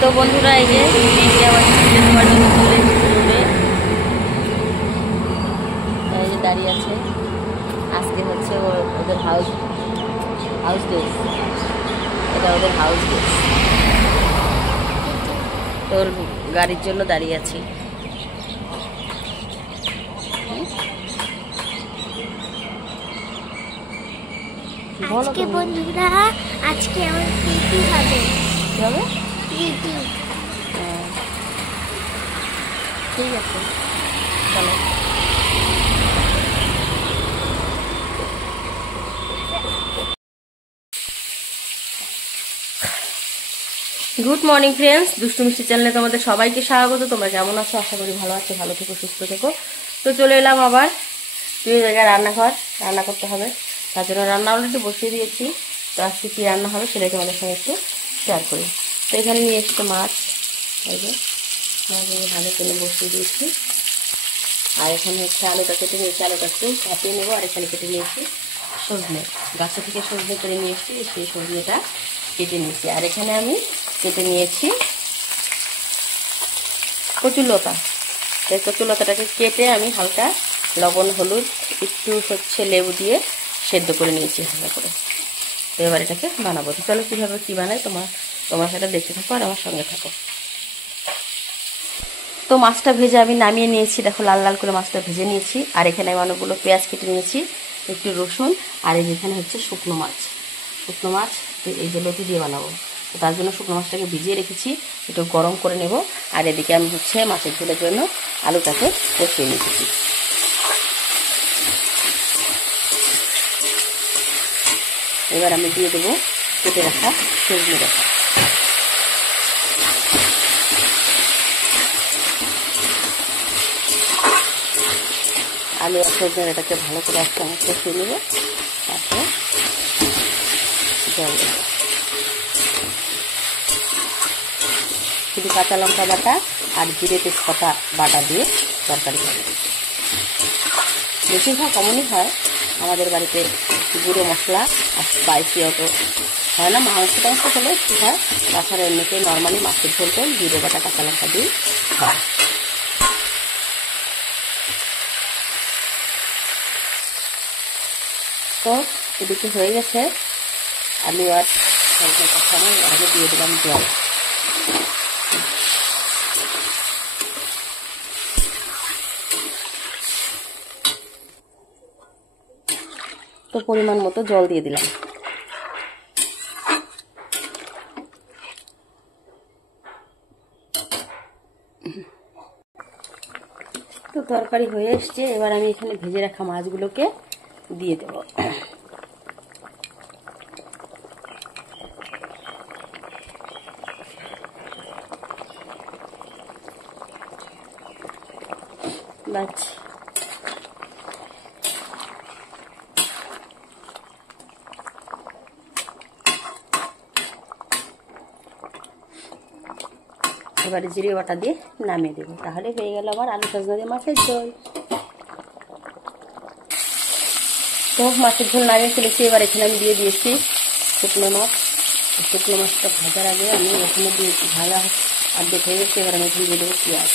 তো বন্ধুরা এই যে মেয়েকে আবার স্কুলে দেওয়ার জন্য চলে এসেছে দৌড়ে, এই যে দাঁড়িয়ে আছে। আজকে হচ্ছে ওদের হাউস ডে, এটা ওদের হাউস ডে। তোর গাড়ির জন্য দাঁড়িয়ে আছি। আজকে বন্ধুরা আজকে আমার প্রীতি হবে। কি হবে? প্রীতি। ঠিক আছে, চলো। গুড মর্নিং ফ্রেন্ডস, দুষ্টু মিষ্টি চ্যানেলে তোমাদের সবাইকে স্বাগত। তোমরা কেমন আছো? আশা করি ভালো আছো, ভালো থেকো, সুস্থ থেকো। তো চলে এলাম আবার দুই জায়গায় রান্নাঘর, রান্না করতে হবে। তার জন্য রান্না অলরেডি বসিয়ে দিয়েছি। তো আজকে কী রান্না হবে সেটাই তোমাদের সঙ্গে একটু শেয়ার করি। তো এখানে নিয়ে এসেছে মাছ, এই যে মাছ ভাজা তেলে বসিয়ে দিয়েছি। আর এখানে হচ্ছে আলুটা কেটে নিয়েছি, আলুটা একটু কাটিয়ে নেবো। আর এখানে কেটে নিয়েছি সজনে, গাছে থেকে সজনে করে নিয়ে এসেছি, সেই সজনেটা কেটে নিয়েছি। আর এখানে আমি কেটে নিয়েছি কচুলতা। এই কচুলতাটাকে কেটে আমি হালকা লবণ হলুদ একটু হচ্ছে লেবু দিয়ে সেদ্ধ করে নিয়েছি হালকা করে। তো এবার এটাকে বানাবো। তো চলো কীভাবে কী বানাই তোমার সাথে দেখতে থাকো আর আমার সঙ্গে থাকো। তো মাছটা ভেজে আমি নামিয়ে নিয়েছি, দেখো লাল লাল করে মাছটা ভেজে নিয়েছি। আর এখানে আমি অনেকগুলো পেঁয়াজ কেটে নিয়েছি, একটু রসুন। আর এই যেখানে হচ্ছে শুকনো মাছ, এই যে লতি দিয়ে বানাবো। তো তার জন্য শুকনো মাছটাকে ভিজিয়ে রেখেছি, একটু গরম করে নেব। আর এদিকে আমি হচ্ছে মাছের ঝোলের জন্য আলুটাকে কষিয়ে নিয়েছি। এবার আমি দিয়ে দেবো কেটে রাখা সজনে ডাঁটা। আলু আর সজনে ডাঁটাকে ভালো করে একসঙ্গে কষিয়ে নেব। তারপরে জল দেবো, শুধু কাঁচা লঙ্কা বাটা আর জিরে তেজপাতা বাটা দিয়ে তরকারি হবে। বেশিরভাগ কমনই হয় আমাদের বাড়িতে, গুঁড়ো মশলা আর স্পাইসি অত হয় না। মাংস টাংস হলে একটু হয়, তাছাড়া এমনিতে নর্মালি মাছের ঝোলটা জিরে বাটা কাঁচা লঙ্কা দিয়ে হয়। তো এদিকে হয়ে গেছে আলু আর সজনে কষানো, আগে দিয়ে দিলাম জল। তো পরিমাণ মতো জল দিয়ে দিলাম। তো তরকারি হয়ে এসছে, এবার আমি এখানে ভেজে রাখা মাছগুলোকে দিয়ে দেব। বাস, এবারে জিরে বাটা দিয়ে নামিয়ে দেবো, তাহলে হয়ে গেল আমার আলু সজনে দিয়ে মাছের ঝোল। তো মাছের ঝোল নামিয়ে ফেলেছি। এবার এখানে আমি দিয়ে দিয়েছি শুকনো মাছ। শুকনো মাছটা ভাজার আগে আমি এখানে দিয়ে ভাজা অর্ধেক হয়ে গেছে। এবার আমি এখানে দিয়ে দেবো পেঁয়াজ।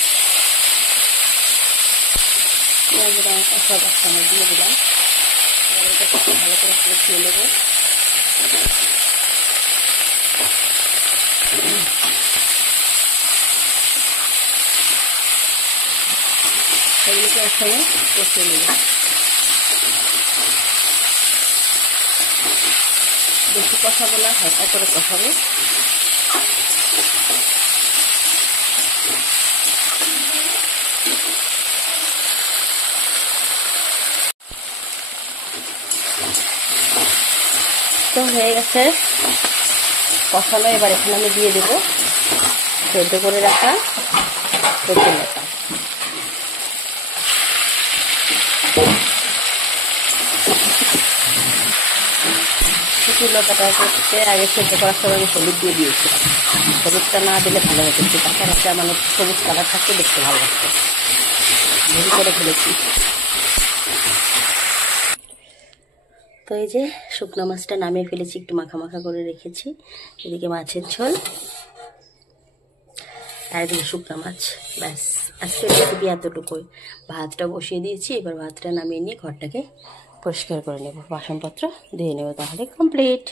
পেঁয়াজটা সব একসঙ্গে দিয়ে দিলাম। এবার এটাকে ভালো করে কষিয়ে নেবো। সেগুলোকে একসঙ্গে কষিয়ে নেব। বেশি কষাবো না, হালকা করে কষাবো। তো হয়ে গেছে কষানো। এবার এখানে আমি দিয়ে দেবো সেদ্ধ করে রাখা কচুলতা। কচুলতাটাকে আগে সেদ্ধ করার সময় আমি হলুদ দিয়ে দিয়েছিলাম। হলুদটা না দিলে ভালো হতো, একটু কাঁচা কাঁচা মানে সবুজ কালার থাকতে দেখতে ভালো লাগতো। ভুল করে ফেলেছি। তো এই যে শুকনো মাছটা নামিয়ে ফেলেছি, একটু মাখা মাখা করে রেখেছি। এদিকে মাছের ঝোল, আর এদিকে শুকনো মাছ। ব্যাস আজকের রেসিপি এতটুকুই। ভাতটা বসিয়ে দিয়েছি, এবার ভাতটা নামিয়ে নিয়ে ঘরটাকে পরিষ্কার করে নেব, বাসনপত্র ধুয়ে নেব, তাহলে কমপ্লিট।